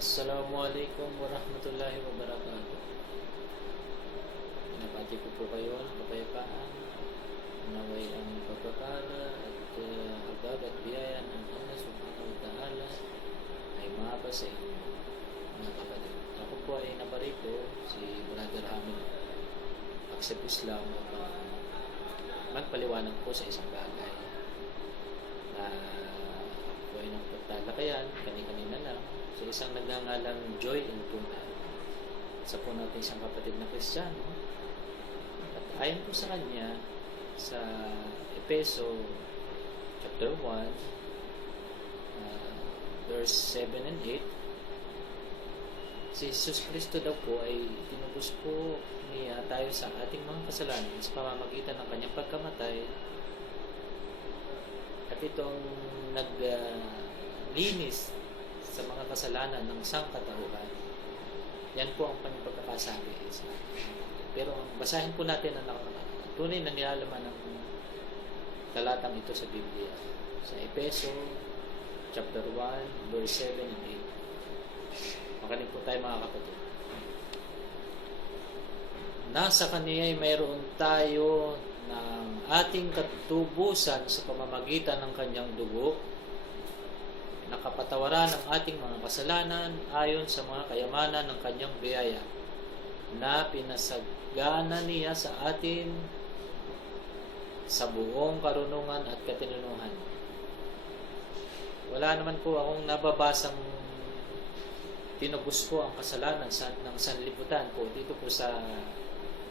Assalamualaikum warahmatullahi wabarakatuh. Pinapati ko po kayo ng kapayapaan. Naway ang pagpapala at habag at biyaya ng Allah subhanahu wa ta'ala ay mababa sa inyo, mga kapatid. Ako po ay naparito, si Brother Hamid, Accept Islam, upang magpaliwanag po sa isang bagay na ako po ay nagtatalakayan kani-kanina lang sa isang nagngangalang Joy Intuna. Isa po natin isang kapatid na Kristiyano. At ayon po sa kanya, sa Efeso chapter 1, verse 7 and 8, si Jesus Cristo daw po ay tinubos po niya tayo sa ating mga kasalanan sa pamamagitan ng kanyang pagkamatay, at itong naglinis sa mga kasalanan ng sangkatauhan. Yan po ang kanyang pagkakasabi. Pero basahin po natin ang tunay na nilalaman ng talatang ito sa Biblia. Sa Efeso chapter 1, verse 7 and 8. Makinig po tayo, mga kapatid. Nasa kaniya ay mayroon tayo ng ating katubusan sa pamamagitan ng kanyang dugo, nakapatawaran ang ating mga kasalanan ayon sa mga kayamanan ng kanyang biyaya na pinasagana niya sa atin sa buong karunungan at katinunuhan. Wala naman po akong nababasang tinubos po ang kasalanan ng sanlibutan po dito po sa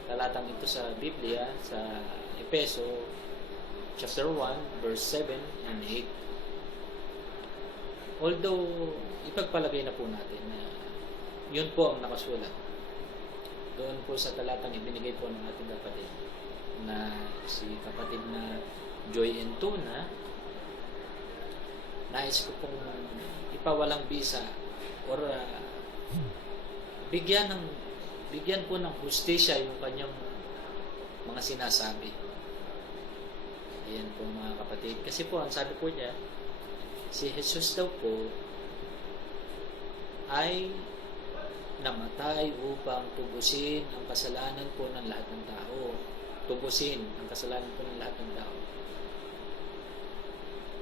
talatang ito sa Biblia, sa Efeso chapter 1 verse 7 and 8. Although ipagpalagay na po natin na yun po ang nakasulat doon po sa talatang ibinigay po ng ating kapatid, na si kapatid na Joy Intuna, nais ko pong ipawalang bisa or bigyan po ng hustisya yung kanyang mga sinasabi. Ayan po, mga kapatid. Kasi po, ang sabi po niya, si Jesus daw po ay namatay upang tubusin ang kasalanan po ng lahat ng tao. Tubusin ang kasalanan po ng lahat ng tao.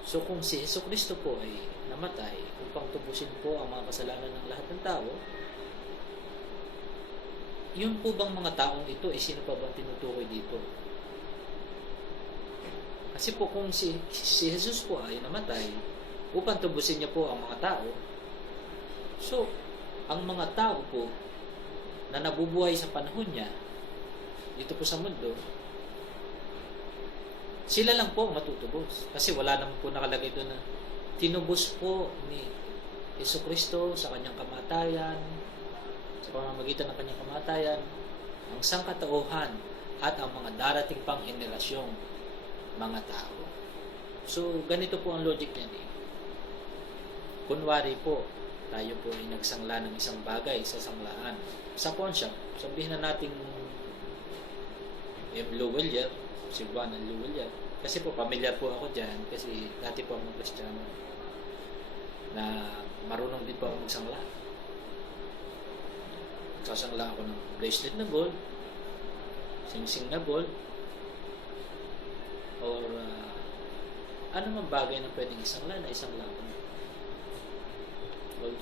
So kung si Jesus Cristo po ay namatay upang tubusin po ang mga kasalanan ng lahat ng tao, yun po bang mga taong ito, sino pa bang tinutukoy dito? Kasi po kung si Jesus po ay namatay upang tubusin niya po ang mga tao, so ang mga tao po na nabubuhay sa panahon niya dito po sa mundo, sila lang po ang matutubos. Kasi wala naman po nakalagay doon na tinubos po ni Jesucristo sa kanyang kamatayan, sa pamamagitan ng kanyang kamatayan, ang sangkatauhan at ang mga darating pang henerasyong mga tao. So, ganito po ang logic niya. Kunwari po, tayo po ay nagsangla ng isang bagay sa sanglaan. Sa pawn shop, sabihin na natin yung Luwelyer, si Juan ng Luwelyer. Kasi po, familiar po ako dyan kasi dati po akong Kristiyano na marunong din po ako magsangla. Nagsasangla ako ng bracelet na gold, sing-sing na gold, or ano mang bagay na pwedeng isangla na isangla ko.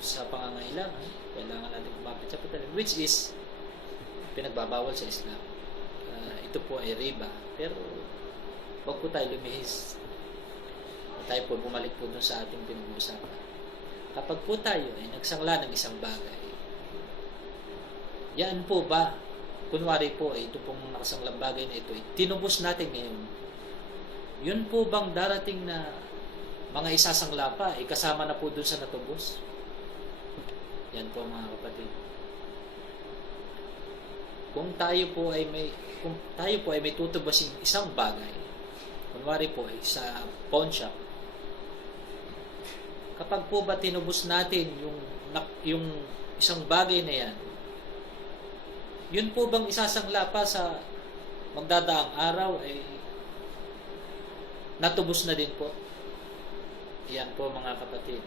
Sa pangangailangan, kailangan natin kumapit sa patalim, which is pinagbabawal sa Islam. Ito po ay riba, pero wag po tayo lumihis. Tayo po bumalik po dun sa ating pinag-uusapan. Kapag po tayo ay nagsangla ng isang bagay, yan po ba, kunwari po ay ito pong nakasanglang bagay na ito ay tinubos natin ngayon, yun po bang darating na mga isasangla pa, kasama na po dun sa natubos? Yan po, mga kapatid. Kung tayo po ay may tutubusin isang bagay, kunwari po ay sa pawn shop, kapag po ba tinubos natin yung isang bagay na yan, yun po bang isasangla pa sa magdadaang araw ay natubos na din po? Yan po, mga kapatid.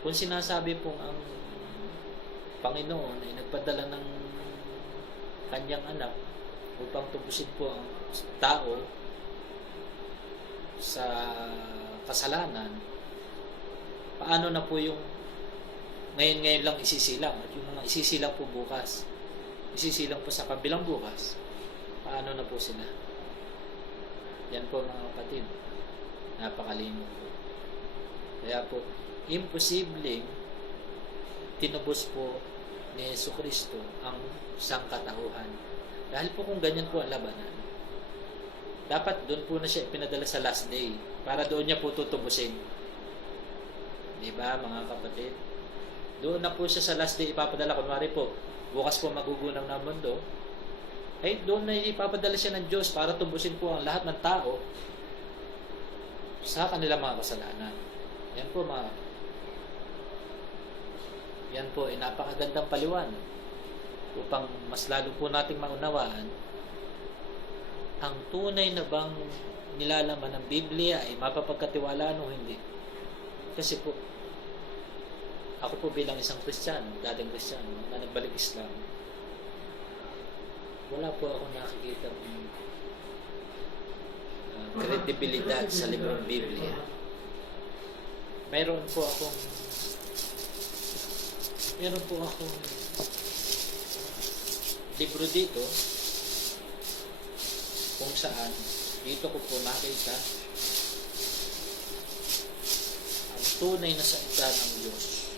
Kung sinasabi pong ang Panginoon ay nagpadala ng kanyang anak upang tubusin po ang tao sa kasalanan, paano na po yung ngayon lang isisilang at yung mga isisilang po bukas, isisilang po sa kabilang bukas, paano na po sila? Yan po mga kapatid, napakalino po. Kaya po, imposibleng tinubos po ni Jesucristo ang sangkatauhan. Dahil po kung ganyan po ang labanan, dapat doon po na siya pinadala sa last day para doon niya po tutubusin. Diba mga kapatid? Doon na po siya sa last day ipapadala. Kunwari po, bukas po magugunaw na mundo, ay doon na ipapadala siya ng Diyos para tubusin po ang lahat ng tao sa kanilang mga kasalanan. Yan po yan po ay napakagandang paliwanag upang mas lalo po nating maunawaan ang tunay na bang nilalaman ng Biblia ay mapapagkatiwalaan o hindi. Kasi po, ako po bilang isang Kristiyano, dating Kristiyano, na nagbalik Islam, wala po akong nakikita kredibilidad sa librong Biblia. Meron po akong libro dito kung saan dito ko po nakita ang tunay na salita ng Diyos.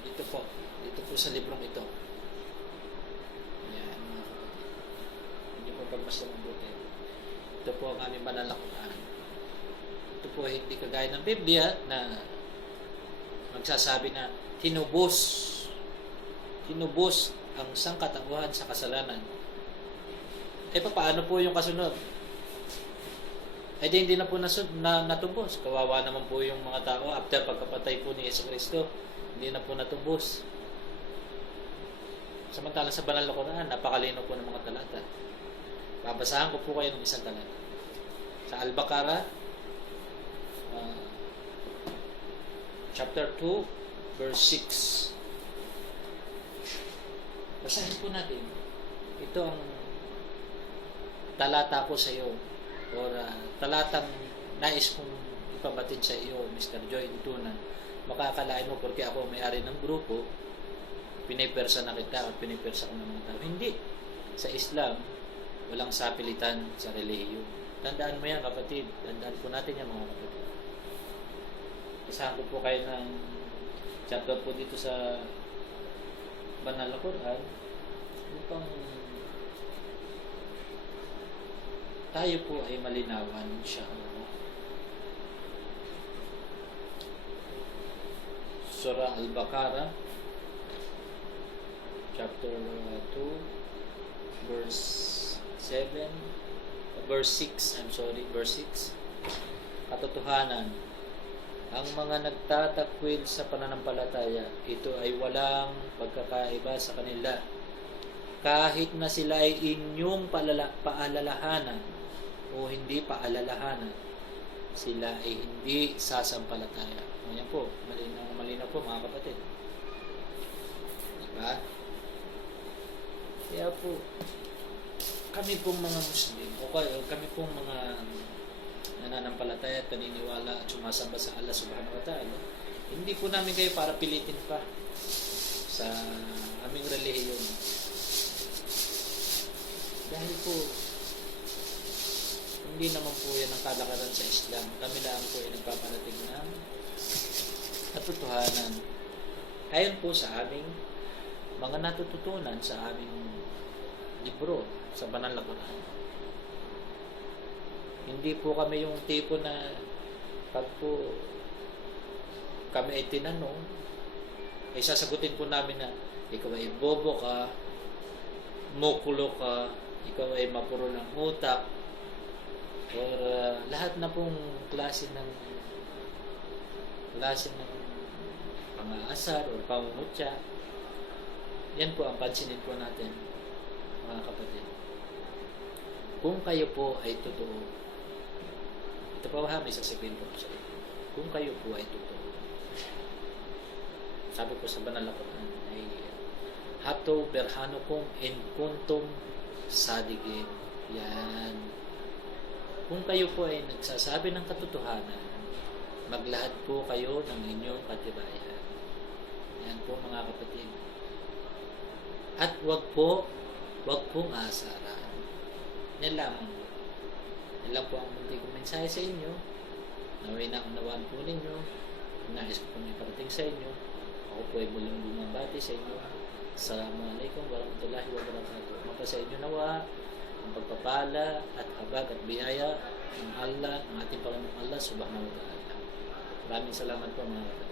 Dito po sa librong ito. Yan mga kapatid. Hindi po pagmasdan mabuti. Ito po ang aming banal na Quran. Ito po hindi kagaya ng Biblia na magsasabi na tinubos ang sangkatauhan sa kasalanan. Paano po yung kasunod? Hindi na po natubos. Kawawa naman po yung mga tao after pagkapatay po ni Jesucristo. Hindi na po natubos. Samantala sa banal na Quran, napakalino po ng mga talata. Babasahan ko po kayo ng isang talata. Sa Al-Baqarah, chapter 2, verse 6. Basahin po natin. Ito ang talata ko sa iyo or talatang nais kong ipabatid sa iyo, Mr. Joy Intunan. Makakalain mo porque ako may-ari ng grupo, pinipersa na kita at pinipersa ko ng mga tao. Hindi. Sa Islam, walang sapilitan sa relihiyon. Tandaan mo yan, kapatid. Tandaan po natin yan, mga kapatid. Basahan ko po kayo ng chapter po dito sa banal na Quran upang tayo po ay malinawan siya. Surah Al-Baqarah chapter 2 verse 6 verse 6. Katotohanan, ang mga nagtatakwil sa pananampalataya, ito ay walang pagkakaiba sa kanila. Kahit na sila ay inyong paalalahanan o hindi paalalahanan, sila ay hindi sasampalataya. Ayan po, malinaw po mga kapatid. Diba? Kaya po, kami pong mga Muslim, o kami pong mga nananampalataya at naniniwala at sumasamba sa Allah subhanahu wa ta'ala, hindi po namin kayo para pilitin pa sa aming relihiyon. Dahil po, hindi naman po yan ang kalakaran sa Islam. Kami lang po ay nagpaparating ng katotohanan. Ayon po sa aming mga natututunan sa aming libro, sa banal na Quran. Hindi po kami yung tipo na pag po kami ay tinanong, ay sasagutin po namin na ikaw ay bobo ka, mukulo ka, ikaw ay mapuro ng utak, or lahat na pong klase ng pang-aasar o pangungutya. Yan po ang pansinin po natin, mga kapatid. Kung kayo po ay totoo, ito po may sasabihin po sa inyo, kung kayo po ay totoo, sabi ko sa banal na Quran ay hato berhanukum in kuntum sadigin. Yan. Kung kayo po ay nagsasabi ng katotohanan, maglahad po kayo ng inyong katibayan. Yan po mga kapatid. At wag pong asaran. Yan lamang. Yan lang po ang munti kong mensahe sa inyo. Naway na unawaan po ninyo. Nais ko po may parating sa inyo. Ako po ay muling bumabati sa inyo. Assalamualaikum warahmatullahi wabarakatuh. Mapa sa inyo nawa ang pagpapala at habag at biyaya ng Allah, ng ating Panginoong Allah subhanahu wa ta'ala. Maraming salamat po mga kapatid.